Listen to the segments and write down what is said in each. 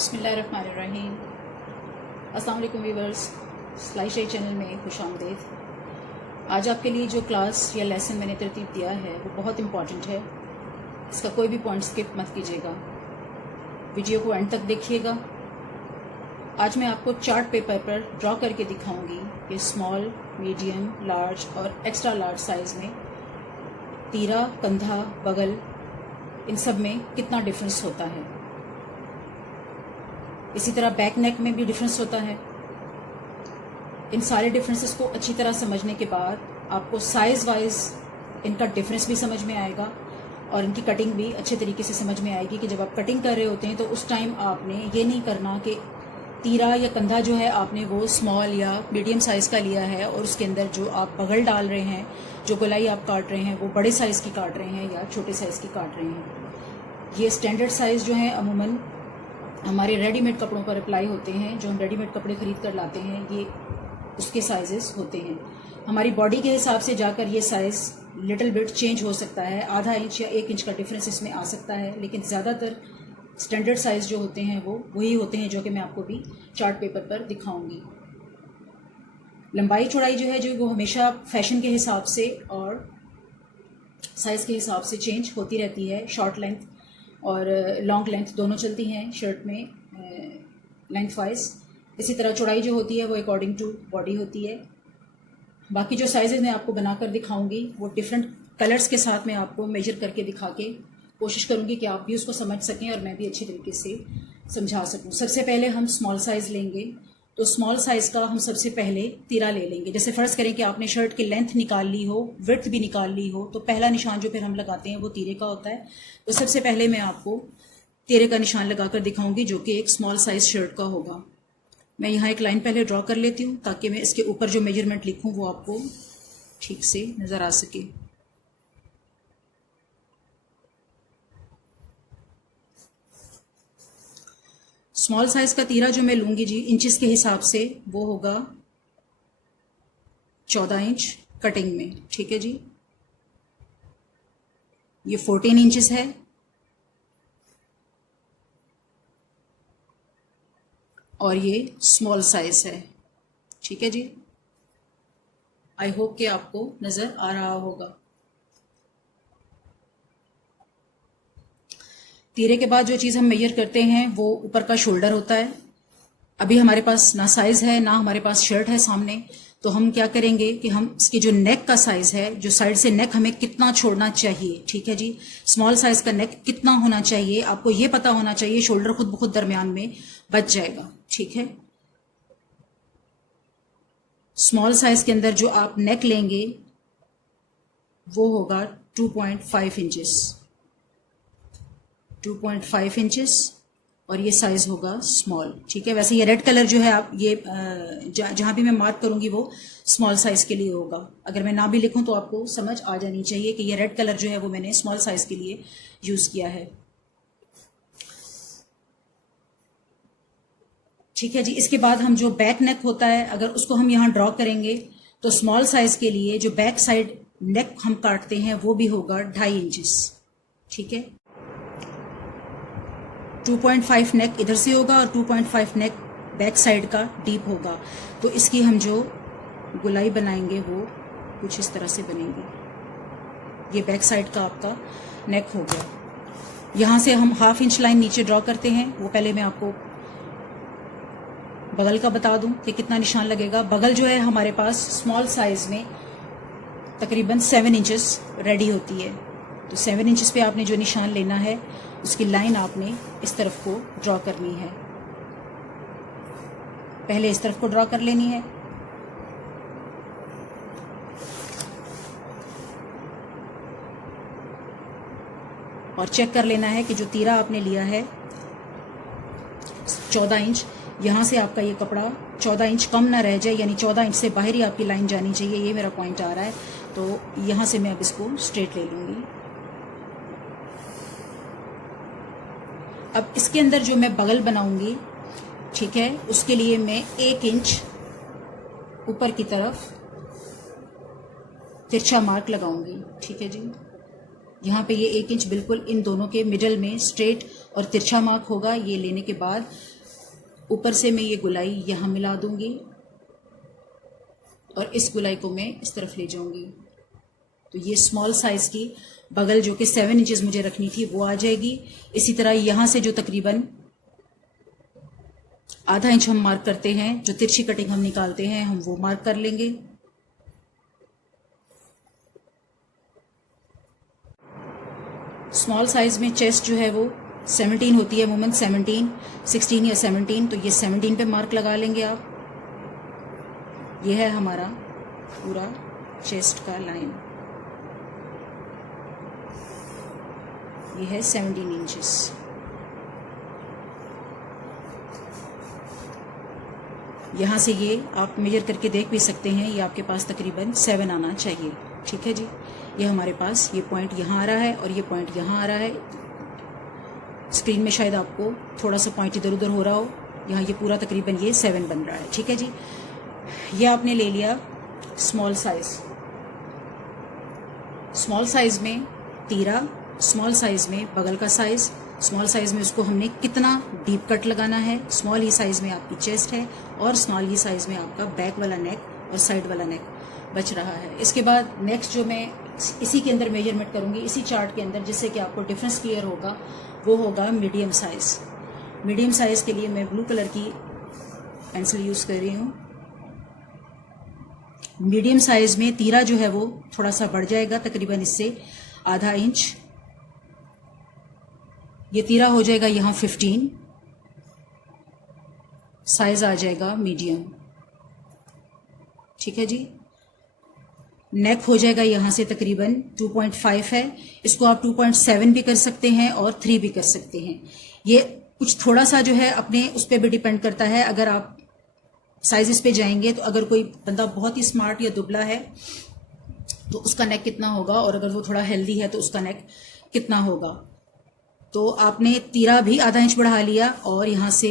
बिस्मिल्लाहिर्रहमानिर्रहीम। अस्सलाम वालेकुम व्यूअर्स, सिलाई शाही चैनल में खुशामदीद। आज आपके लिए जो क्लास या लेसन मैंने तरतीब दिया है वो बहुत इम्पॉर्टेंट है। इसका कोई भी पॉइंट स्किप मत कीजिएगा, वीडियो को एंड तक देखिएगा। आज मैं आपको चार्ट पेपर पर ड्रॉ करके दिखाऊंगी कि स्मॉल, मीडियम, लार्ज और एक्स्ट्रा लार्ज साइज़ में तीरा, कंधा, बगल, इन सब में कितना डिफरेंस होता है। इसी तरह बैक नेक में भी डिफरेंस होता है। इन सारे डिफरेंसेस को अच्छी तरह समझने के बाद आपको साइज़ वाइज इनका डिफरेंस भी समझ में आएगा और इनकी कटिंग भी अच्छे तरीके से समझ में आएगी कि जब आप कटिंग कर रहे होते हैं तो उस टाइम आपने ये नहीं करना कि तीरा या कंधा जो है आपने वो स्मॉल या मीडियम साइज़ का लिया है और उसके अंदर जो आप बगल डाल रहे हैं, जो गोलाई आप काट रहे हैं वो बड़े साइज़ की काट रहे हैं या छोटे साइज़ की काट रहे हैं। ये स्टैंडर्ड साइज़ जो है अमूमन हमारे रेडीमेड कपड़ों पर अप्लाई होते हैं। जो हम रेडीमेड कपड़े ख़रीद कर लाते हैं ये उसके साइजेस होते हैं। हमारी बॉडी के हिसाब से जाकर ये साइज़ लिटिल बिट चेंज हो सकता है, आधा इंच या 1 इंच का डिफरेंस इसमें आ सकता है, लेकिन ज़्यादातर स्टैंडर्ड साइज़ जो होते हैं वो वही होते हैं जो कि मैं आपको भी चार्ट पेपर पर दिखाऊंगी। लंबाई चौड़ाई जो है जो वो हमेशा फैशन के हिसाब से और साइज़ के हिसाब से चेंज होती रहती है। शॉर्ट लेंथ और लॉन्ग लेंथ दोनों चलती हैं शर्ट में लेंथ वाइज। इसी तरह चौड़ाई जो होती है वो अकॉर्डिंग टू बॉडी होती है। बाकी जो साइजेस मैं आपको बनाकर दिखाऊंगी वो डिफरेंट कलर्स के साथ मैं आपको मेजर करके दिखा के कोशिश करूंगी कि आप भी उसको समझ सकें और मैं भी अच्छी तरीके से समझा सकूं। सबसे पहले हम स्मॉल साइज़ लेंगे, तो स्मॉल साइज़ का हम सबसे पहले तीरा ले लेंगे। जैसे फ़र्ज़ करें कि आपने शर्ट की लेंथ निकाल ली हो, विड्थ भी निकाल ली हो, तो पहला निशान जो फिर हम लगाते हैं वो तीरे का होता है। तो सबसे पहले मैं आपको तीरे का निशान लगाकर दिखाऊंगी जो कि एक स्मॉल साइज़ शर्ट का होगा। मैं यहाँ एक लाइन पहले ड्रॉ कर लेती हूँ ताकि मैं इसके ऊपर जो मेजरमेंट लिखूँ वो आपको ठीक से नज़र आ सके। स्मॉल साइज़ का तीरा जो मैं लूँगी जी इंचेस के हिसाब से वो होगा 14 इंच कटिंग में। ठीक है जी, ये 14 इंचेस है और ये स्मॉल साइज़ है। ठीक है जी, आई होप कि आपको नज़र आ रहा होगा। तीरे के बाद जो चीज़ हम मेजर करते हैं वो ऊपर का शोल्डर होता है। अभी हमारे पास ना साइज़ है ना हमारे पास शर्ट है सामने, तो हम क्या करेंगे कि हम इसके जो नेक का साइज़ है, जो साइड से नेक हमें कितना छोड़ना चाहिए। ठीक है जी, स्मॉल साइज़ का नेक कितना होना चाहिए आपको ये पता होना चाहिए, शोल्डर खुद ब खुद दरमियान में बच जाएगा। ठीक है, स्मॉल साइज़ के अंदर जो आप नेक लेंगे वो होगा 2.5 इंचेस, 2.5 इंचेस और ये साइज़ होगा स्मॉल। ठीक है, वैसे ये रेड कलर जो है आप ये जहाँ भी मैं मार्क करूँगी वो स्मॉल साइज़ के लिए होगा। अगर मैं ना भी लिखूँ तो आपको समझ आ जानी चाहिए कि ये रेड कलर जो है वो मैंने स्मॉल साइज़ के लिए यूज़ किया है। ठीक है जी, इसके बाद हम जो बैक नेक होता है अगर उसको हम यहाँ ड्रॉ करेंगे तो स्मॉल साइज़ के लिए जो बैक साइड नेक हम काटते हैं वो भी होगा 2.5 इंचेस। ठीक है, 2.5 नेक इधर से होगा और 2.5 नेक बैक साइड का डीप होगा। तो इसकी हम जो गोलाई बनाएंगे वो कुछ इस तरह से बनेगी। ये बैक साइड का आपका नेक हो गया। यहाँ से हम 1/2 इंच लाइन नीचे ड्रॉ करते हैं। वो पहले मैं आपको बगल का बता दूं कि कितना निशान लगेगा। बगल जो है हमारे पास स्मॉल साइज में तकरीबन 7 इंचेस रेडी होती है। तो 7 इंचेस पे आपने जो निशान लेना है उसकी लाइन आपने इस तरफ को ड्रॉ करनी है। पहले इस तरफ को ड्रॉ कर लेनी है, और चेक कर लेना है कि जो तीरा आपने लिया है 14 इंच, यहाँ से आपका ये कपड़ा 14 इंच कम ना रह जाए, यानी 14 इंच से बाहर ही आपकी लाइन जानी चाहिए। ये मेरा पॉइंट आ रहा है, तो यहाँ से मैं अब इसको स्ट्रेट ले लूँगी। अब इसके अंदर जो मैं बगल बनाऊंगी, ठीक है, उसके लिए मैं 1 इंच ऊपर की तरफ तिरछा मार्क लगाऊंगी। ठीक है जी, यहाँ पे ये 1 इंच बिल्कुल इन दोनों के मिडल में स्ट्रेट और तिरछा मार्क होगा। ये लेने के बाद ऊपर से मैं ये गुलाई यहाँ मिला दूंगी और इस गुलाई को मैं इस तरफ ले जाऊंगी। तो ये स्मॉल साइज की बगल जो कि 7 इंचेस मुझे रखनी थी वो आ जाएगी। इसी तरह यहां से जो तकरीबन आधा इंच हम मार्क करते हैं, जो तिरछी कटिंग हम निकालते हैं, हम वो मार्क कर लेंगे। स्मॉल साइज में चेस्ट जो है वो 17 होती है, वुमेन 17, 16 या 17, तो ये 17 पे मार्क लगा लेंगे आप। ये है हमारा पूरा चेस्ट का लाइन, ये है 17 इंचेस। यहाँ से ये आप मेजर करके देख भी सकते हैं, ये आपके पास तकरीबन 7 आना चाहिए। ठीक है जी, ये हमारे पास ये पॉइंट यहाँ आ रहा है और ये पॉइंट यहाँ आ रहा है। स्क्रीन में शायद आपको थोड़ा सा पॉइंट इधर उधर हो रहा हो, यहाँ ये पूरा तकरीबन ये 7 बन रहा है। ठीक है जी, ये आपने ले लिया स्मॉल साइज। स्मॉल साइज में तीरा, स्मॉल साइज में बगल का साइज, स्मॉल साइज में उसको हमने कितना डीप कट लगाना है, स्मॉल ही साइज में आपकी चेस्ट है और स्मॉल ही साइज में आपका बैक वाला नेक और साइड वाला नेक बच रहा है। इसके बाद नेक्स्ट जो मैं इसी के अंदर मेजरमेंट करूंगी, इसी चार्ट के अंदर, जिससे कि आपको डिफरेंस क्लियर होगा, वो होगा मीडियम साइज। मीडियम साइज के लिए मैं ब्लू कलर की पेंसिल यूज कर रही हूँ। मीडियम साइज में तीरा जो है वो थोड़ा सा बढ़ जाएगा, तकरीबन इससे आधा इंच। ये तीरा हो जाएगा यहाँ 15, साइज आ जाएगा मीडियम। ठीक है जी, नेक हो जाएगा यहाँ से तकरीबन 2.5 है, इसको आप 2.7 भी कर सकते हैं और 3 भी कर सकते हैं। ये कुछ थोड़ा सा जो है अपने उस पर भी डिपेंड करता है। अगर आप साइजेस पे जाएंगे तो अगर कोई बंदा बहुत ही स्मार्ट या दुबला है तो उसका नेक कितना होगा, और अगर वो थोड़ा हेल्दी है तो उसका नेक कितना होगा। तो आपने तीरा भी आधा इंच बढ़ा लिया और यहाँ से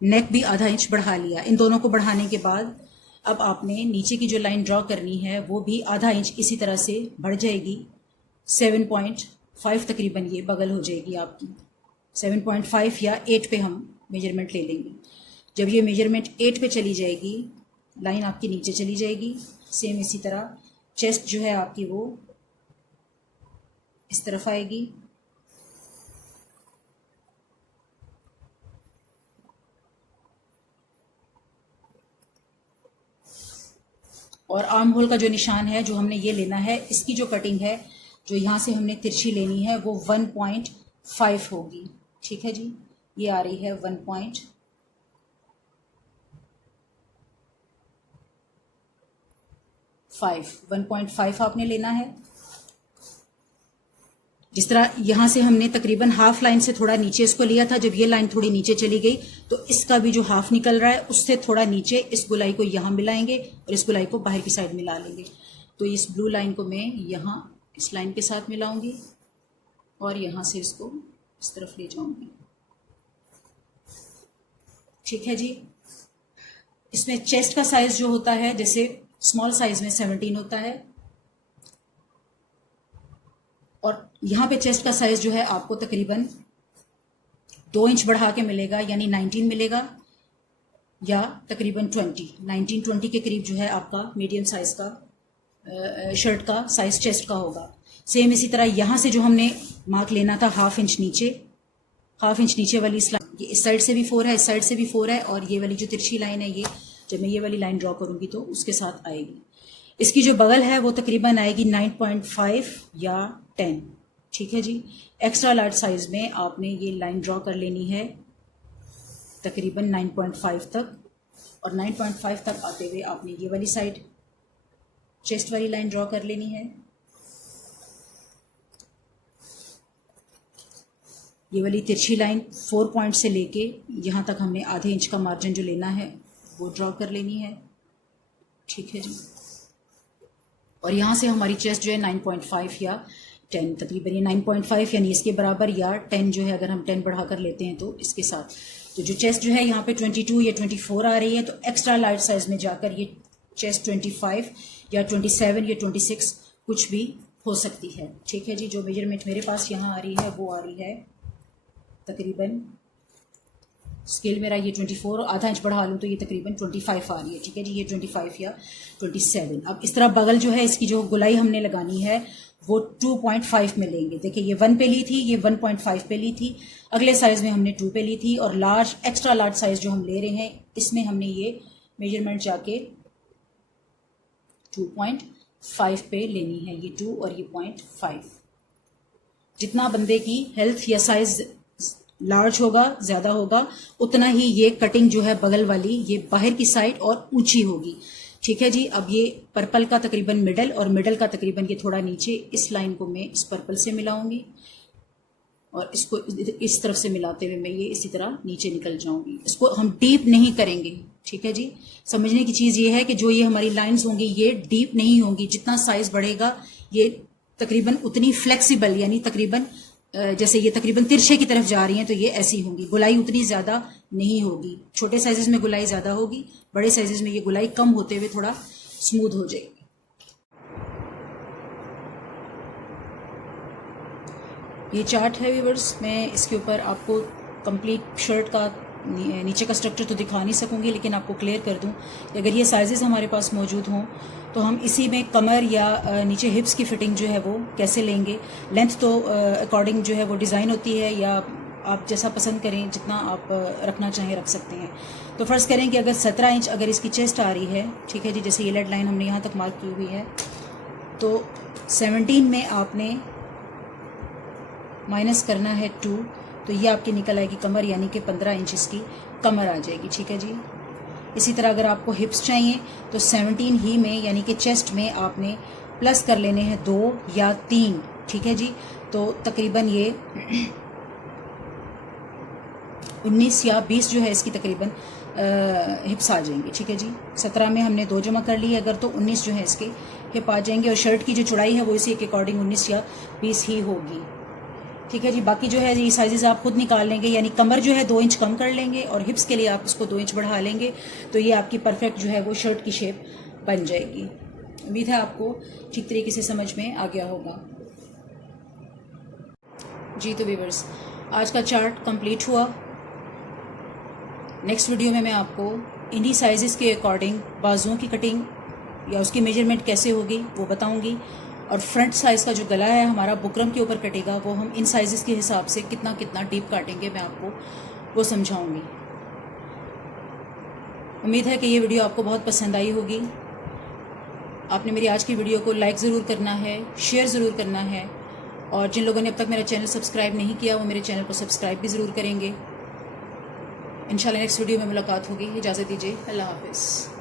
नेक भी आधा इंच बढ़ा लिया। इन दोनों को बढ़ाने के बाद अब आपने नीचे की जो लाइन ड्रॉ करनी है वो भी आधा इंच इसी तरह से बढ़ जाएगी। 7.5 तकरीबन ये बगल हो जाएगी आपकी। 7.5 या 8 पे हम मेजरमेंट ले लेंगे। जब ये मेजरमेंट 8 पे चली जाएगी, लाइन आपकी नीचे चली जाएगी। सेम इसी तरह चेस्ट जो है आपकी वो इस तरफ आएगी। और आर्म होल का जो निशान है जो हमने ये लेना है, इसकी जो कटिंग है जो यहाँ से हमने तिरछी लेनी है वो 1.5 होगी। ठीक है जी, ये आ रही है 1.5 आपने लेना है। जिस तरह यहाँ से हमने तकरीबन हाफ लाइन से थोड़ा नीचे इसको लिया था, जब ये लाइन थोड़ी नीचे चली गई तो इसका भी जो हाफ निकल रहा है उससे थोड़ा नीचे इस गुलाई को यहाँ मिलाएंगे और इस गुलाई को बाहर की साइड मिला लेंगे। तो इस ब्लू लाइन को मैं यहाँ इस लाइन के साथ मिलाऊंगी और यहाँ से इसको इस तरफ ले जाऊंगी। ठीक है जी, इसमें चेस्ट का साइज जो होता है, जैसे स्मॉल साइज में 17 होता है और यहाँ पे चेस्ट का साइज जो है आपको तकरीबन 2 इंच बढ़ा के मिलेगा, यानी 19 मिलेगा, या तकरीबन 19-20 के करीब जो है आपका मीडियम साइज का शर्ट का साइज चेस्ट का होगा। सेम इसी तरह यहाँ से जो हमने मार्क लेना था हाफ इंच नीचे वाली इस लाइन, ये इस साइड से भी 4 है, इस साइड से भी 4 है, और ये वाली जो तिरछी लाइन है, ये जब मैं ये वाली लाइन ड्रॉ करूंगी तो उसके साथ आएगी। इसकी जो बगल है वो तकरीबन आएगी 9.5 या 10। ठीक है जी, एक्स्ट्रा लार्ज साइज में आपने ये लाइन ड्रॉ कर लेनी है तकरीबन 9.5 तक, और 9.5 तक आते हुए आपने ये वाली साइड चेस्ट वाली लाइन ड्रॉ कर लेनी है। ये वाली तिरछी लाइन 4 पॉइंट से लेके यहाँ तक हमने आधे इंच का मार्जिन जो लेना है वो ड्रॉ कर लेनी है। ठीक है जी, और यहाँ से हमारी चेस्ट जो है 9.5 या 10 तकरीबन, ये 9.5 यानी इसके बराबर, या 10 जो है अगर हम 10 बढ़ा कर लेते हैं तो इसके साथ। तो जो चेस्ट जो है यहाँ पे 22 या 24 आ रही है, तो एक्स्ट्रा लार्ज साइज में जाकर ये चेस्ट 25 या 27 या 26 कुछ भी हो सकती है। ठीक है जी, जो मेजरमेंट मेरे पास यहाँ आ रही है वो आ रही है तकरीबन स्केल मेरा ये 24, आधा इंच बढ़ा लूँ तो ये तकरीबन 25 आ रही है। ठीक है जी, ये 25 या 27। अब इस तरह बगल जो है इसकी जो गुलाई हमने लगानी है वो 2.5 में लेंगे। देखिए ये 1 पे ली थी, ये 1.5 पे ली थी, अगले साइज में हमने 2 पे ली थी, और लार्ज एक्स्ट्रा लार्ज साइज जो हम ले रहे हैं इसमें हमने ये मेजरमेंट जाके 2.5 पे लेनी है, ये 2 और ये 0.5। जितना बंदे की हेल्थ या साइज लार्ज होगा, ज्यादा होगा, उतना ही ये कटिंग जो है बगल वाली ये बाहर की साइड और ऊंची होगी। ठीक है जी। अब ये पर्पल का तकरीबन मिडल और मिडल का तकरीबन ये थोड़ा नीचे, इस लाइन को मैं इस पर्पल से मिलाऊंगी और इसको इस तरफ से मिलाते हुए मैं ये इसी तरह नीचे निकल जाऊंगी। इसको हम डीप नहीं करेंगे। ठीक है जी। समझने की चीज ये है कि जो ये हमारी लाइंस होंगी ये डीप नहीं होंगी, जितना साइज बढ़ेगा ये तकरीबन उतनी फ्लेक्सिबल, यानी तकरीबन जैसे ये तकरीबन तिरछे की तरफ जा रही हैं तो ये ऐसी होंगी, गुलाई उतनी ज्यादा नहीं होगी। छोटे साइजेस में गुलाई ज्यादा होगी, बड़े साइजेस में ये गुलाई कम होते हुए थोड़ा स्मूथ हो जाएगी। ये चार्ट है व्यूअर्स, मैं इसके ऊपर आपको कंप्लीट शर्ट का नीचे का स्ट्रक्चर तो दिखा नहीं सकूंगी, लेकिन आपको क्लियर कर दूं कि अगर ये साइजेस हमारे पास मौजूद हों तो हम इसी में कमर या नीचे हिप्स की फिटिंग जो है वो कैसे लेंगे। लेंथ तो अकॉर्डिंग जो है वो डिज़ाइन होती है, या आप जैसा पसंद करें, जितना आप रखना चाहें रख सकते हैं। तो फर्ज करें कि अगर 17 इंच अगर इसकी चेस्ट आ रही है, ठीक है जी, जैसे ये लेड लाइन हमने यहाँ तक मार्क की हुई है, तो 17 में आपने माइनस करना है 2, तो ये आपकी निकल आएगी कमर, यानी कि 15 इंच इसकी कमर आ जाएगी। ठीक है जी। इसी तरह अगर आपको हिप्स चाहिए तो 17 ही में यानी कि चेस्ट में आपने प्लस कर लेने हैं 2 या 3। ठीक है जी। तो तकरीबन ये 19 या 20 जो है इसकी तकरीबन हिप्स आ जाएंगे। ठीक है जी। 17 में हमने 2 जमा कर लिए अगर, तो 19 जो है इसके हिप आ जाएंगे, और शर्ट की जो चौड़ाई है वो इसी के अकॉर्डिंग 19 या 20 ही होगी। ठीक है जी। बाकी जो है ये साइजेस आप खुद निकाल लेंगे, यानी कमर जो है 2 इंच कम कर लेंगे और हिप्स के लिए आप इसको 2 इंच बढ़ा लेंगे, तो ये आपकी परफेक्ट जो है वो शर्ट की शेप बन जाएगी। उम्मीद है आपको ठीक तरीके से समझ में आ गया होगा जी। तो व्यूअर्स, आज का चार्ट कंप्लीट हुआ। नेक्स्ट वीडियो में मैं आपको इन्हीं साइजेस के अकॉर्डिंग बाजुओं की कटिंग या उसकी मेजरमेंट कैसे होगी वो बताऊंगी, और फ्रंट साइज का जो गला है हमारा बुकरम के ऊपर कटेगा वो हम इन साइजेस के हिसाब से कितना कितना डीप काटेंगे मैं आपको वो समझाऊंगी। उम्मीद है कि ये वीडियो आपको बहुत पसंद आई होगी। आपने मेरी आज की वीडियो को लाइक ज़रूर करना है, शेयर ज़रूर करना है, और जिन लोगों ने अब तक मेरा चैनल सब्सक्राइब नहीं किया वो मेरे चैनल को सब्सक्राइब भी ज़रूर करेंगे। इंशाल्लाह नेक्स्ट वीडियो में मुलाकात होगी। इजाज़त दीजिए, अल्लाह हाफिज़।